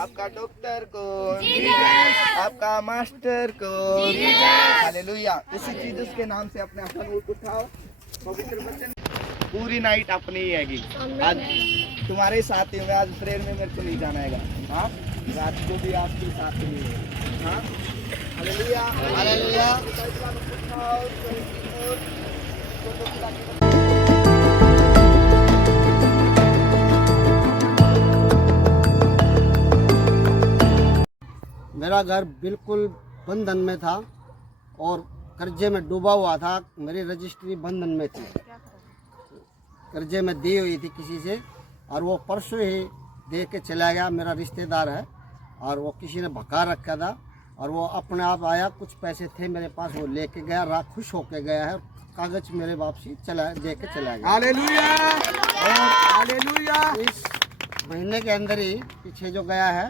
आपका डॉक्टर कौन? आपका मास्टर कौन? हालेलुया। उसी चीज उसके नाम से अपने अपन उठाओ। पवित्र वचन पूरी नाइट अपनी ही हैगी। आज तुम्हारे साथ ही मैं आज प्रेयर में मेरे को नहीं जाना है। हाँ, रात को भी आपके साथ ही है। हाँ, हालेलुया हालेलुया। मेरा घर बिल्कुल बंधन में था और कर्जे में डूबा हुआ था। मेरी रजिस्ट्री बंधन में थी, कर्जे में दी हुई थी किसी से, और वो परसों ही दे के चला गया। मेरा रिश्तेदार है और वो किसी ने भगा रखा था और वो अपने आप आया। कुछ पैसे थे मेरे पास, वो लेके गया, खुश होके गया है। कागज मेरे वापसी दे के चला गया। Hallelujah hallelujah. इस महीने के अंदर ही पीछे जो गया है,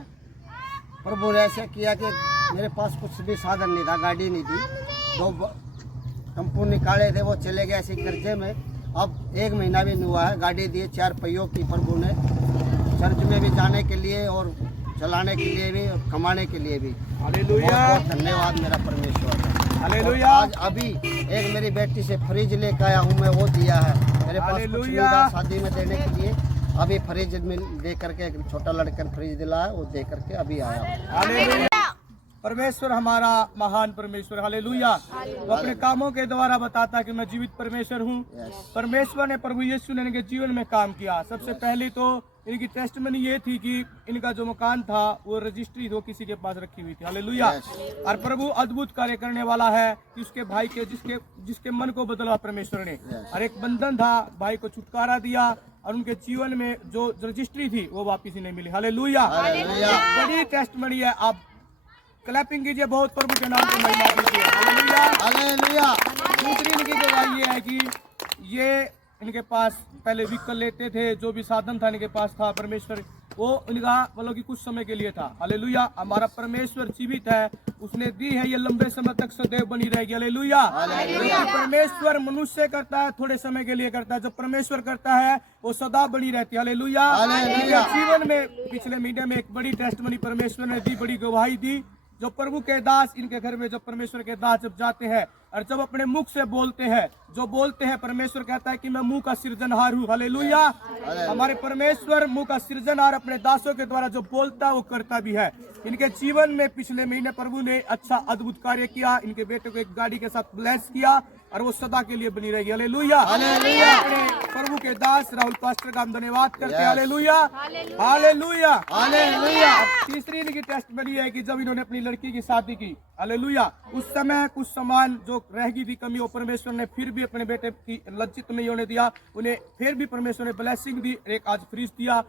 प्रभु ने ऐसा किया कि मेरे पास कुछ भी साधन नहीं था, गाड़ी नहीं थी। 2 टम्पू निकाले थे, वो चले गए ऐसे कर्जे में। अब 1 महीना भी नहीं हुआ है। गाड़ी दी 4 पहियों की प्रभु ने, चर्च में भी जाने के लिए और चलाने के लिए भी और कमाने के लिए भी। हालेलुया। बहुत बहुत धन्यवाद मेरा परमेश्वर। हालेलुया। आज अभी एक मेरी बेटी से फ्रिज लेकर आया हूँ मैं, वो दिया है। मेरे पास कुछ नहीं था शादी में देने के लिए। अभी फ्रिज में दे करके, एक छोटा लड़का फ्रिज दिला है, वो दे करके अभी आया। हालेलुया। परमेश्वर हमारा महान परमेश्वर, हालेलुया। वो अपने कामों के द्वारा बताता है कि मैं जीवित परमेश्वर हूँ। परमेश्वर ने, प्रभु यीशु ने इनके जीवन में काम किया। सबसे पहले तो इनकी टेस्टमनी ये थी कि इनका जो मकान था वो रजिस्ट्री वो किसी के पास रखी हुई थी। हालेलुया। और प्रभु अद्भुत कार्य करने वाला है कि उसके भाई के जिसके मन को बदला परमेश्वर ने, और एक बंधन था, भाई को छुटकारा दिया और उनके जीवन में जो रजिस्ट्री थी वो वापिस ही नहीं मिली। हालेलुया। बड़ी टेस्टमनी है। आप क्लैपिंग कीजिए, बहुत प्रभु के नाम की महिमा कीजिए। Hallelujah hallelujah. दूसरी इनकी गवाही है कि ये इनके पास पहले व्हीकल लेते थे, जो भी साधन था इनके पास था, परमेश्वर वो इनका मतलब कि कुछ समय के लिए था। हालेलुया। हमारा परमेश्वर जीवित है, उसने दी है, ये लंबे समय तक सदैव बनी रहेगी। हालेलुया। परमेश्वर मनुष्य करता है, थोड़े समय के लिए करता है, जब परमेश्वर करता है वो सदा बनी रहती है। हालेलुया। जीवन में पिछले महीने में एक बड़ी टेस्टमनी परमेश्वर ने दी, बड़ी गवाही दी। जो प्रभु के दास इनके घर में, जब परमेश्वर के दास जब जाते हैं और जब अपने मुख से बोलते हैं, जो बोलते हैं, परमेश्वर कहता है कि मैं मुंह का सृजनहार हूँ। हालेलुया। हमारे परमेश्वर मुंह का सृजनहार अपने दासों के द्वारा जो बोलता है वो करता भी है। इनके जीवन में पिछले महीने प्रभु ने अच्छा अद्भुत कार्य किया। इनके बेटे को एक गाड़ी के साथ ब्लेस किया और वो सदा के लिए बनी रहेगी। हालेलुया। अपने प्रभु के दास राहुल पास्टर का हम धन्यवाद करते हैं। Hallelujah hallelujah hallelujah. तीसरी इनकी टेस्टमनी है कि जब इन्होंने अपनी लड़की की शादी की, हालेलुया, उस समय कुछ सामान जो रह गई थी कमी, वो परमेश्वर ने फिर भी अपने बेटे की लज्जित नहीं होने दिया। उन्हें फिर भी परमेश्वर ने ब्लेसिंग दी, एक आज फ्रिज दिया।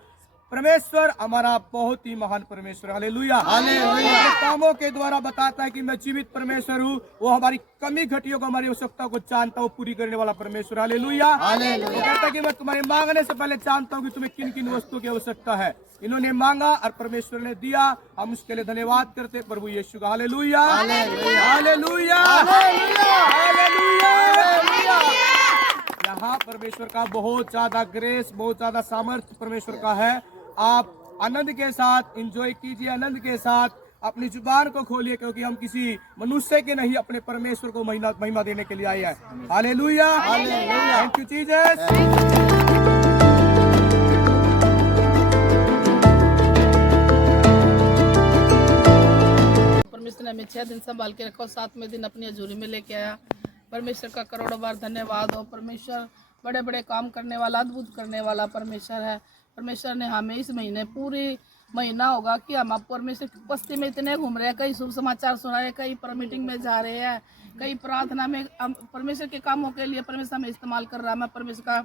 परमेश्वर हमारा बहुत ही महान परमेश्वर। Hallelujah hallelujah. कामों के द्वारा बताता है कि मैं जीवित परमेश्वर हूँ। वो हमारी कमी घटियों को, हमारी आवश्यकता को जानता, वो पूरी करने वाला परमेश्वर। Hallelujah hallelujah. वो कहता है कि मैं तुम्हारे मांगने से पहले जानता हूँ कि तुम्हें किन किन वस्तुओं की आवश्यकता है। इन्होंने मांगा और परमेश्वर ने दिया, हम उसके लिए धन्यवाद करते प्रभु यीशु का। Hallelujah hallelujah hallelujah hallelujah. यहाँ परमेश्वर का बहुत ज्यादा ग्रेस, बहुत ज्यादा सामर्थ्य परमेश्वर का है। आप आनंद के साथ एंजॉय कीजिए, आनंद के साथ अपनी जुबान को खोलिए, क्योंकि हम किसी मनुष्य के नहीं, अपने परमेश्वर को महिमा देने के लिए आए हैं। Hallelujah hallelujah. Thank you Jesus. परमेश्वर ने हमें 6 दिन संभाल के रखा, 7वें दिन अपनी हजूरी में लेके आया। परमेश्वर का करोड़ों बार धन्यवाद हो। परमेश्वर बड़े बड़े काम करने वाला, अद्भुत करने वाला परमेश्वर है। परमेश्वर ने हमें इस महीने, पूरी महीना होगा कि हम आप परमेश्वर की उपस्थिति में इतने घूम रहे हैं, कई शुभ समाचार सुना रहे हैं, कई मीटिंग में जा रहे हैं, कई प्रार्थना में परमेश्वर के कामों के लिए परमेश्वर हमें इस्तेमाल कर रहा है। मैं परमेश्वर का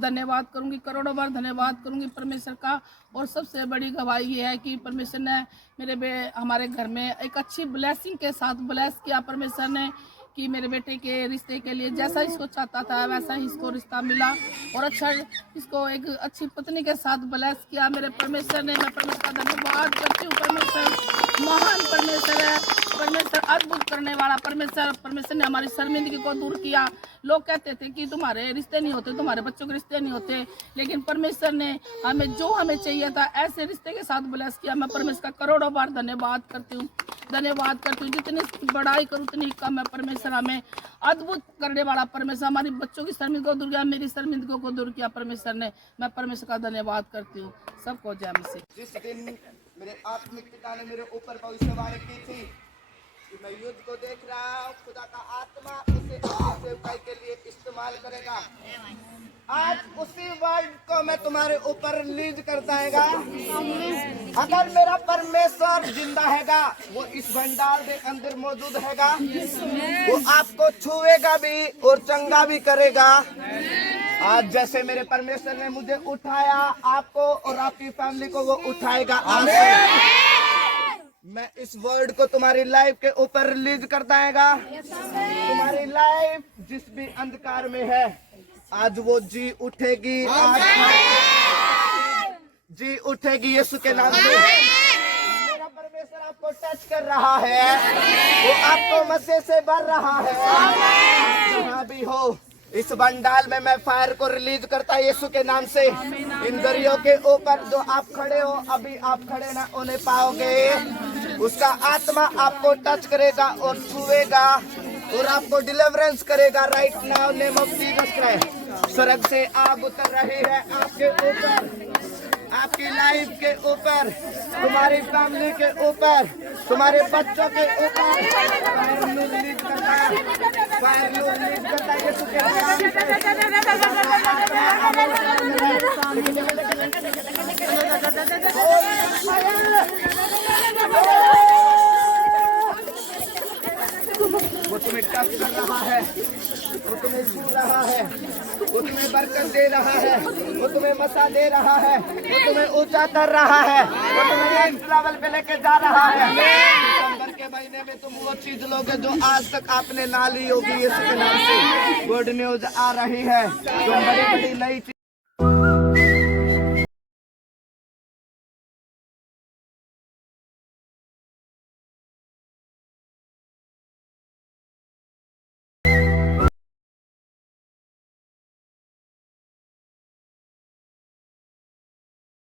धन्यवाद करूंगी, करोड़ों बार धन्यवाद करूंगी परमेश्वर का। और सबसे बड़ी गवाही ये है कि परमेश्वर ने हमारे घर में एक अच्छी ब्लेसिंग के साथ ब्लेस किया। परमेश्वर ने कि मेरे बेटे के रिश्ते के लिए जैसा इसको चाहता था वैसा ही इसको रिश्ता मिला, और अच्छा इसको एक अच्छी पत्नी के साथ ब्लेस किया मेरे परमेश्वर ने। मैं परमेश्वर का धन्यवाद करती हूँ। परमेश्वर महान परमेश्वर है। परमेश्वर अद्भुत करने वाला परमेश्वर ने हमारी शर्मिंदगी को दूर किया। लोग कहते थे कि तुम्हारे रिश्ते नहीं होते, तुम्हारे बच्चों के रिश्ते नहीं होते, लेकिन परमेश्वर ने हमें चाहिए था ऐसे रिश्ते के साथ ब्लेस किया। मैं परमेश्वर का करोड़ों बार धन्यवाद करती हूँ। जितनी बड़ाई करूँ उतनी कम है। परमेश्वर हमें अद्भुत करने वाला परमेश्वर, हमारी बच्चों की शर्मिंदगी को दूर किया, मेरी शर्मिंदगी को दूर किया परमेश्वर ने। मैं परमेश्वर का धन्यवाद करती हूँ। सबको जय मसीह। जिस दिन मेरे आत्मिक पिता ने मेरे ऊपर भविष्यवाणी की थी कि मैं युद्ध को देख रहा हूँ, खुदा का आत्मा उसे अपनी सेवकाई के लिए इस्तेमाल करेगा। आज उसी वर्ड को मैं तुम्हारे ऊपर रिलीज करता हैगा। अगर मेरा परमेश्वर जिंदा हैगा, वो इस भंडार के अंदर मौजूद हैगा, वो आपको छुएगा भी और चंगा भी करेगा। आज जैसे मेरे परमेश्वर ने मुझे उठाया, आपको और आपकी फैमिली को वो उठाएगा। मैं इस वर्ड को तुम्हारी लाइफ के ऊपर रिलीज करता हैगा। तुम्हारी लाइफ जिस भी अंधकार में है, आज वो जी उठेगी। आज जी उठेगी यीशु के नाम से। मेरा परमेश्वर आपको टच कर रहा है, वो आपको मसीह से भर रहा है। जहाँ भी हो, इस बंडाल में मैं फायर को रिलीज करता यीशु के नाम से। इन दरियों के ऊपर जो आप खड़े हो, अभी आप खड़े ना होने पाओगे। उसका आत्मा आपको टच करेगा और छुएगा और आपको डिलीवरेंस करेगा। Right now name of Jesus Christ. स्वर्ग से आग उतर रही है आपके ऊपर, आपकी लाइफ के ऊपर, तुम्हारी फैमिली के ऊपर, तुम्हारे बच्चों के ऊपर। फायर रिलीज करता है, फायर रिलीज करता है यीशु के नाम वो तुम्हें टच कर रहा है, वो तुम्हें छू रहा है, वो तुम्हें बरकत दे रहा है, वो तुम्हें मसा दे रहा है, वो तुम्हें ऊंचा कर रहा है, वो तुम्हें नेक्स्ट लेवल पे लेके जा रहा है। दिसंबर के महीने में तुम वो चीज लोगे जो आज तक आपने ना ली होगी। यीशु के नाम से गुड न्यूज आ रही है। जो बड़ी बड़ी नई